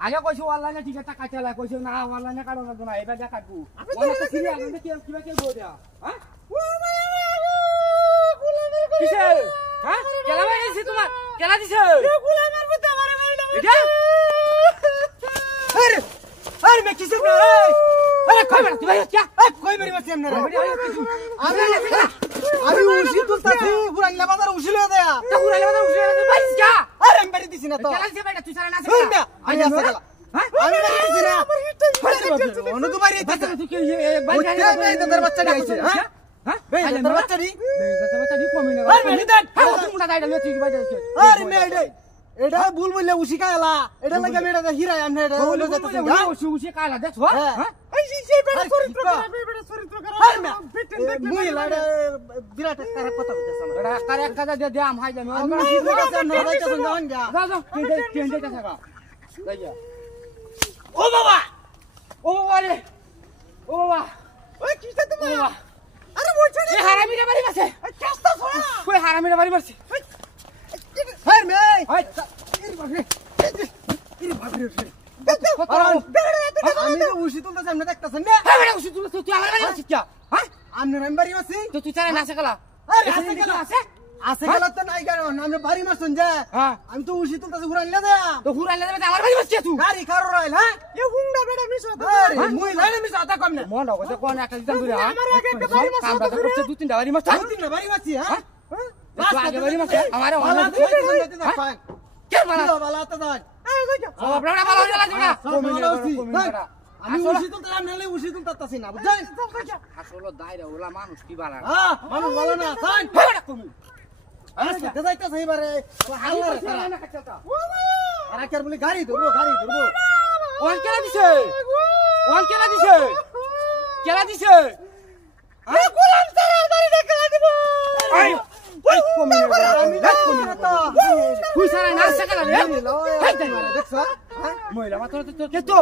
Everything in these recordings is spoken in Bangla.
আগে কইছো অনলাইনে টিকেট টাকা চালা কইছো না অনলাইনে কারণ না এবার যা কাটবো ওনা তো সিরিয়াল না কি কিবা কি বল দেয়া হ্যাঁ কিসে হ্যাঁ কেলা মাইছে তোমার কেলা দিছে গোলামের মধ্যে আমারে মাইলা এটা আরে আরে মে কিসে না আরে কই বেটা তুই ভাই কি কই বেরি মারছি আমনে আমি উশি তুলতাছি পুরাইলা বাজার উশি লয়ে দেয়া তা পুরাইলা বাজার উশি লয়ে বাইস যা আরে আমি বাড়ি দিছি না তো কেলা দিছে বেটা তুই সারা না আছে আমি আসা গেল হ্যাঁ আমি বাড়ি দিছি না অন্য তো বাড়ি দিছি তুই কি বাড়ি যাই তোর বাচ্চাটা আইছে হ্যাঁ হ্যাঁ বেই তোর বাচ্চাটি কমি না আরে মেলি দেন তুই মুটা দাইডা লয়ে তুই বাড়ি যাইছ আরে মেই এটা ভুল বললে উশি কায়লা এটা লাগে আমি এটা হিরা আমনে এটা বলে যাচ্ছে না উশি কায়লা দেখছো হ্যাঁ এই সেই বেটা চরিত্র করে আরে মুই লাড়ে বিরাট খারাপ কথা কইতাছ আমার এটা কারে এক কাজা দে আম হাই যাবে আমি উশি কইতাছ না রাইতা যান যা যাও ট্রেন যাইতা থাকা যাইয়া ও বাবা রে ও বাবা ওই কিসে তুমি আরে বলছ না এই হারামিরা বাড়ি মারছে কাস্তা ছড়া কই হারামিরা বাড়ি মারছে হাই মে হাই ইরে বাপরে আমি তো উশি তুলতে সামনে দেখতাছেন না হ্যাঁ বেটা উশি তুলতে তুই আমার বাড়ি আছিস কি হ্যাঁ আমি বাড়ি আছি তো তুই চালা নাছে গলা আরে আছে গলা তো নাই গায় আমি বাড়ি মারছন যে আমি তো উশি তুলতে ঘুরাইলা দে তো ঘুরাইলা দে আমার বাড়ি বসছিস তুই গাড়ি কার রাইল হ্যাঁ এ হুংডা বেটা মিছো আরে মুই লাইনে মিছো আতা কম না মন হইছে কোন একটা দিন ধরে আমার আগে একটা বাড়ি মারছ তো করছে দুই তিনটা বাড়ি মারছ দুই তিনটা বাড়ি মারছি হ্যাঁ আগে বাড়ি মারছ আমারে অনলাইন কে বালা তো দাই ও আপনারা ভালো হয়ে গেল না আমি উশি তুলতে নালে উশি তুলতাছি না বুঝছেন আসলে দাইরা ওলা মানুষ কি বালা হ্যাঁ মানুষ ভালো না তাই বেটা তুমি আচ্ছা দেখাইতাছ এবারে হাল্লা রে আরে কার বলি গাড়ি ধরবো ওল কেলা দিছে কেলা দিছে আরে গোলাম সারা গাড়ি দেখলা দিব আই ওই কমি আমি কমি না তো তুই সারা না সকালে রে হাই তাই দেখছ মহিলা মাত্র তো কে তো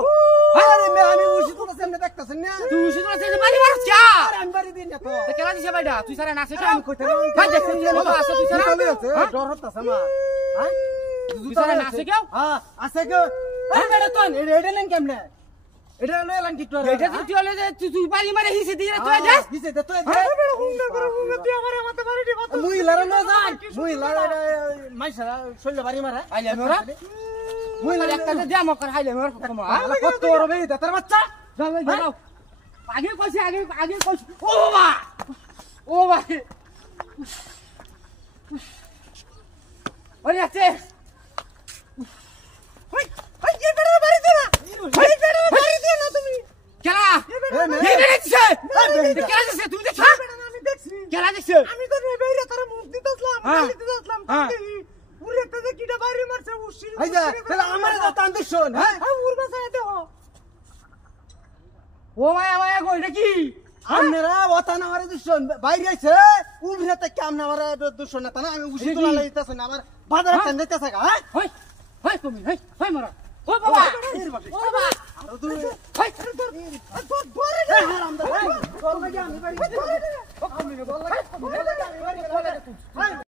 আরে মে আমি উশি তো সামনে দেখতাছেন না তুই উশি তো সামনে বাড়ি মারছ কি আরে আমি বাড়ি দিন না তো তে কেলা দিছে বাইডা তুই সারা নাছে আমি কইতে ভাই দেখছিস তো আছে তুই সারা ডর হতাছ আমার হ্যাঁ তুই সারা নাছে কেউ হ্যাঁ আছে কেউ আরে বেটা তো এটা নেন কেমনে এটা লয় লান টিকটর এটা তুই হলে যে তুই বাড়ি মারে হিসে দিয়ে তুই যা হিসে দে তুই আরে বেটা হুংডা করে হুংডা তুই আমারে মাথা বাড়ি দিব মুই লড়া না যান মুই লড়া মাইসা শৈল বাড়ি মারা আইলে মোরা মুই লড়া একটা দে আমকর হাইলে মোর কম কত রবে দাতার বাচ্চা যাও আগে কইছি ও বাবা ওরে আছে ওই এই বেটা বাড়ি দে না এই বেটা বাড়ি দে না তুমি কেলা এই বেটা দিছে কেলা দিছে তুমি দেখছ আমি দেখছি কেলা দিছে আমি তো বেরে তোর মুখ দিতাছলাম গালি দিতাছলাম পুরে তে কিটা বাড়ি মারছে উশি এই যা তাহলে আমারে তো টান দিছ হ্যাঁ উর বাসায় দেও ও মায়া কই দেখি আপনারা ওতানা আমারে দুশন বাইরে আইছে উভরেতে কেমন আমারে দুশন না তানা আমি উশি তোলা লাইতাছ না আমার বাজারে টান দিতেছ হ্যাঁ হই তুমি হই মারা ও বাবা আর তুই হই তোর হারামদা তোর লাগি আমি বাড়ি